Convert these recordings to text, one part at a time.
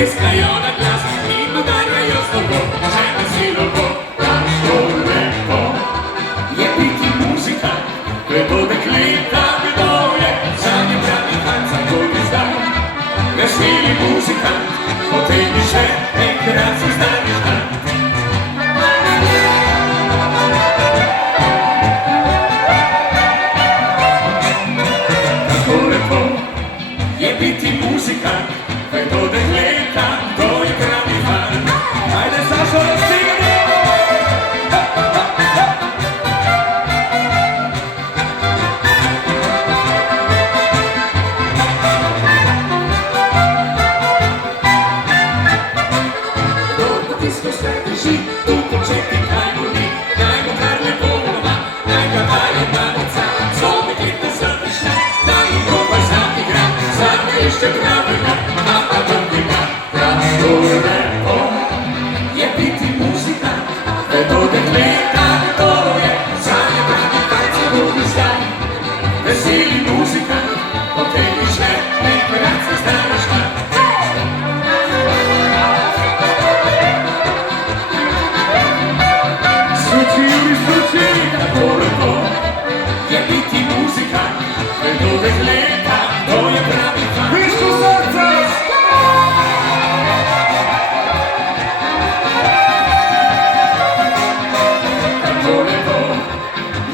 Pliskajo na glas in udarjajo slovo, že na silo. Kako lepo je biti muzikant, vedo dekleta, kdo je, zanje pravi fant, tudi zdaj. Veseli muzikant, potegni še enkrat si znaniš dan. Kako lepo je biti muzikant, vedo dekleta, kdo je pravi fant. Ajde, Sašo, razstigni! Tisto sve drži, tu početi kaj boli, naj bo kar lepo doma, naj ga dalje babica, zlomi klita završna, naj jim probaj zaigra, zadnje išče pravega, a pa drugega. Kako lepo je biti muzikant, vedo dekleta, kdo je, zanje pravi fant, tudi zdaj. Veseli muzikant, potegni še enkrat si znaniš dan. Kako lepo je biti muzikant, vedo dekleta, kdo je pravi fant. Viško srce! Kako lepo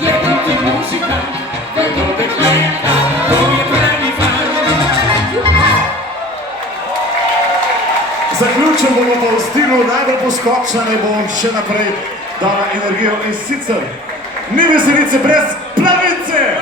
je biti muzikant, vedo dekleta, kdo je pravi fant. Zaključil bomo pa v stilu najbolj poskočna, naj bom še naprej dala energijo in sicer ni veselice brez plavice!